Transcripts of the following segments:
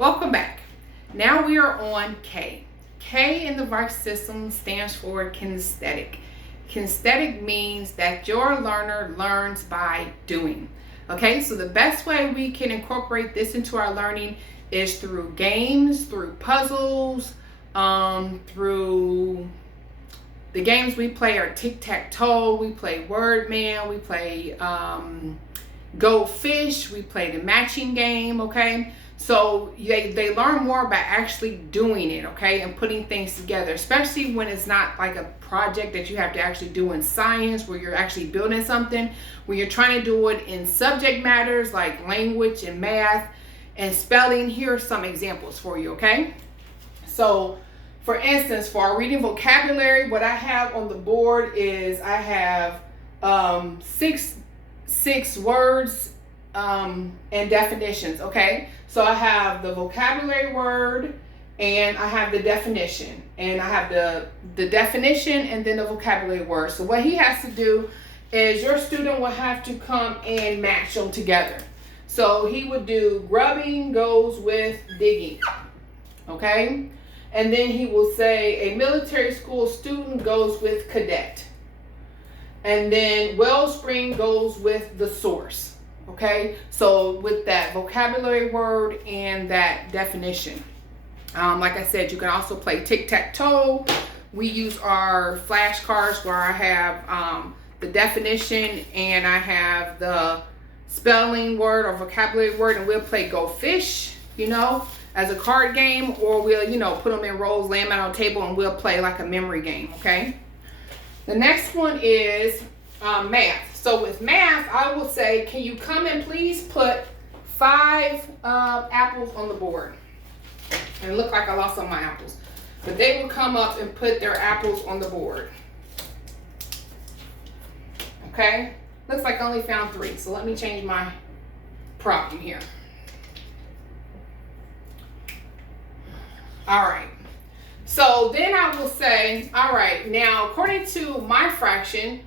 Welcome back. Now we are on K. K in the VARK system stands for kinesthetic. Kinesthetic means that your learner learns by doing. Okay, so the best way we can incorporate this into our learning is through games, through puzzles, through the games we play are tic-tac-toe, we play word man, we play go fish, we play the matching game, okay? So they learn more by actually doing it, okay, and putting things together, especially when it's not like a project that you have to actually do in science where you're actually building something. When you're trying to do it in subject matters like language and math and spelling, here are some examples for you, okay? So, for instance, for our reading vocabulary, what I have on the board is I have six words and definitions, okay? So I have the vocabulary word and I have the definition, and I have the definition and then the vocabulary word. So what he has to do is your student will have to come and match them together. So he would do grubbing goes with digging, okay? And then he will say a military school student goes with cadet. And then wellspring goes with the source. Okay, so with that vocabulary word and that definition. Like I said, you can also play tic-tac-toe. We use our flashcards where I have the definition and I have the spelling word or vocabulary word, and we'll play go fish, you know, as a card game, or we'll, you know, put them in rows, lay them out on the table, and we'll play like a memory game, okay? The next one is math. So with math, I will say, can you come and please put 5 apples on the board? And it looked like I lost some of my apples. But they will come up and put their apples on the board. Okay? Looks like I only found 3. So let me change my problem here. All right. So then I will say, all right, now according to my fraction,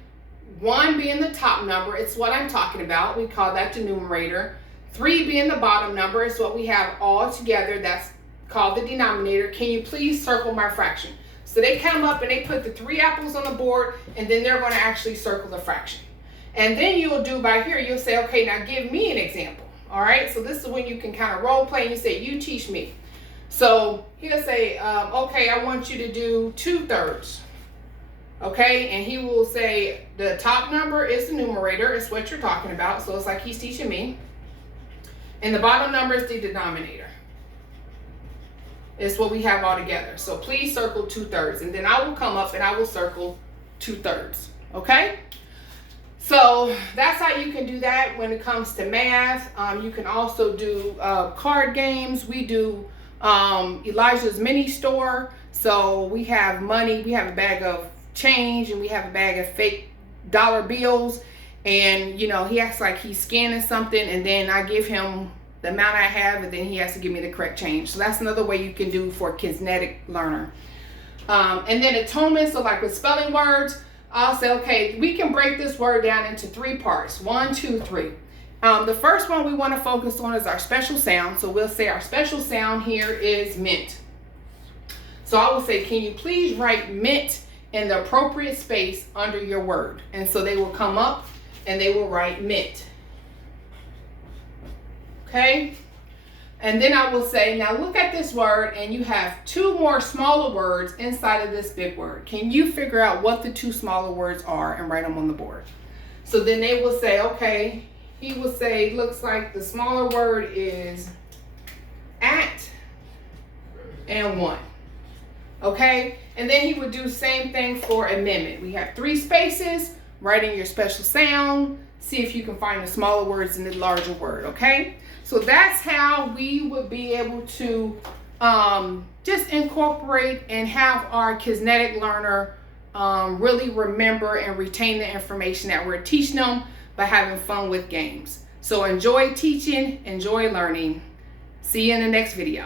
1 being the top number, it's what I'm talking about. We call that the numerator. 3 being the bottom number, it's what we have all together. That's called the denominator. Can you please circle my fraction? So they come up and they put the 3 apples on the board, and then they're going to actually circle the fraction. And then you'll do by here, you'll say, okay, now give me an example. All right, so this is when you can kind of role play and you say, you teach me. So he'll say, okay, I want you to do 2/3. Okay, and he will say the top number is the numerator, it's what you're talking about, so it's like he's teaching me. And the bottom number is the denominator. It's what we have all together. So please circle 2/3, and then I will come up and I will circle 2/3. Okay? So that's how you can do that when it comes to math. You can also do card games. We do Elijah's mini store. So we have money, we have a bag of change, and we have a bag of fake dollar bills, and you know, he acts like he's scanning something, and then I give him the amount I have, and then he has to give me the correct change. So that's another way you can do for a kinesthetic learner. And then atonement, so like with spelling words, I'll say, okay, we can break this word down into 3 parts, 1, 2, 3. The first one we want to focus on is our special sound. So we'll say our special sound here is mint. So I will say, can you please write mint in the appropriate space under your word? And so they will come up and they will write mint. Okay? And then I will say, now look at this word, and you have 2 more smaller words inside of this big word. Can you figure out what the 2 smaller words are and write them on the board? So then they will say, okay, he will say, looks like the smaller word is at and 1. Okay, and then he would do the same thing for amendment. We have 3 spaces, write in your special sound, see if you can find the smaller words in the larger word, okay? So that's how we would be able to just incorporate and have our kinesthetic learner really remember and retain the information that we're teaching them by having fun with games. So enjoy teaching, enjoy learning. See you in the next video.